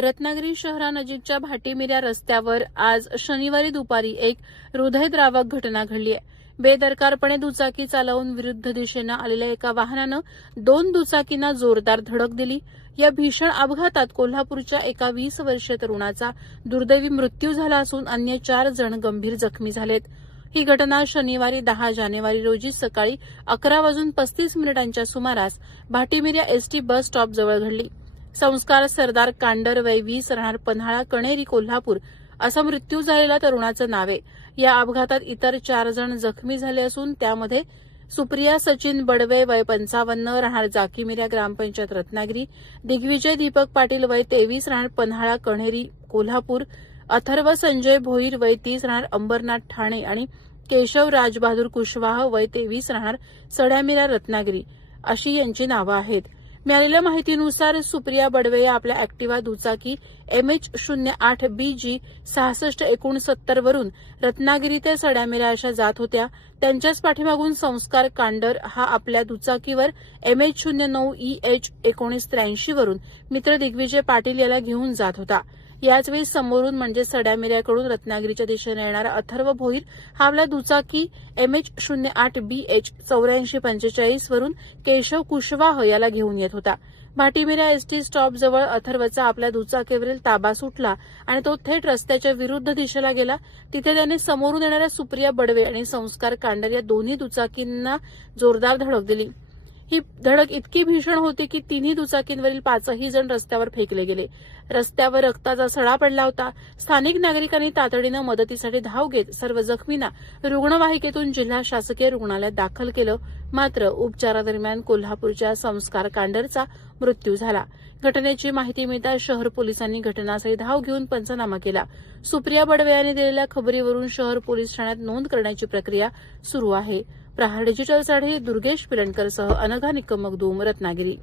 रत्नागिरी शहरानजीकच्या भाटीमिऱ्या रस्त्यावर आज शनिवारी दुपारी एक हृदयद्रावक घटना घडली आहे. बेदरकारपणे दुचाकी चालवून विरुद्ध दिशेनं आलेल्या एका वाहनानं दोन दुचाकींना जोरदार धडक दिली. या भीषण अपघातात कोल्हापूरच्या एका 20 वर्षीय तरुणाचा दुर्दैवी मृत्यू झाला असून अन्य 4 जण गंभीर जखमी झालेत. ही घटना शनिवारी 10 जानेवारी रोजी सकाळी 11:35 सुमारास भाटीमिऱ्या एसटी बस स्टॉपजवळ घडली. संस्कार सरदार कांडर वय 20 राहणार पन्हाळा कणेरी कोल्हापूर असं मृत्यू झालेल्या तरुणाचं नाव आहे. या अपघातात इतर 4 जण जखमी झाले असून त्यामध्ये सुप्रिया सचिन बडवे वय 55 राहणार जाकीमिऱ्या ग्रामपंचायत रत्नागिरी, दिग्विजय दीपक पाटील वय 23 राहणार पन्हाळा कणेरी कोल्हापूर, अथर्व संजय भोईर वय 30 राहणार अंबरनाथ ठाणे आणि केशव राजबहादूर कुशवाह वय 23 राहणार सड्यामिरा रत्नागिरी अशी यांची नावं आहेत. मिळालेल्या माहितीनुसार सुप्रिया बडवे या आपल्या अॅक्टिवा दुचाकी MH08BG 6669 वरून रत्नागिरी ते सड्यामिरा अशा जात होत्या. त्यांच्याच पाठीमागून संस्कार कांडर हा आपल्या दुचाकीवर MH09EH 1983 वरून मित्र दिग्विजय पाटील याला घेऊन जात होता. याचवेळी समोरून म्हणजे सड्यामिऱ्याकडून रत्नागिरीच्या दिशेने येणारा अथर्व भोईर हा आपला दुचाकी MH08BH 8445 वरून केशव कुशवाह याला घेऊन येत होता. भाटीमिरा एसटी स्टॉपजवळ अथर्वचा आपल्या दुचाकीवरील ताबा सुटला आणि तो थेट रस्त्याच्या विरुद्ध दिशेला गेला. तिथे त्याने समोरून येणाऱ्या सुप्रिया बडवे आणि संस्कार कांडर या दोन्ही दुचाकींना जोरदार धडक दिली. ही धडक इतकी भीषण होती की तिन्ही दुचाकींवरील 5ही जण रस्त्यावर फेकले गेले. रस्त्यावर रक्ताचा सडा पडला होता. स्थानिक नागरिकांनी तातडीनं मदतीसाठी धाव घेत सर्व जखमींना रुग्णवाहिकेतून जिल्हा शासकीय रुग्णालयात दाखल केलं. मात्र उपचारादरम्यान कोल्हापूरच्या संस्कार कांडरचा मृत्यू झाला. घटनेची माहिती मिळताच शहर पोलिसांनी घटनास्थळी धाव घेऊन पंचनामा केला. सुप्रिया बडवे यांनी दिलेल्या खबरीवरून शहर पोलीस ठाण्यात नोंद करण्याची प्रक्रिया सुरू आहे. प्रहार डिजिटलसाठी दुर्गेश पिलणकरसह अनघा निकम मगदूम रत्नागिरी.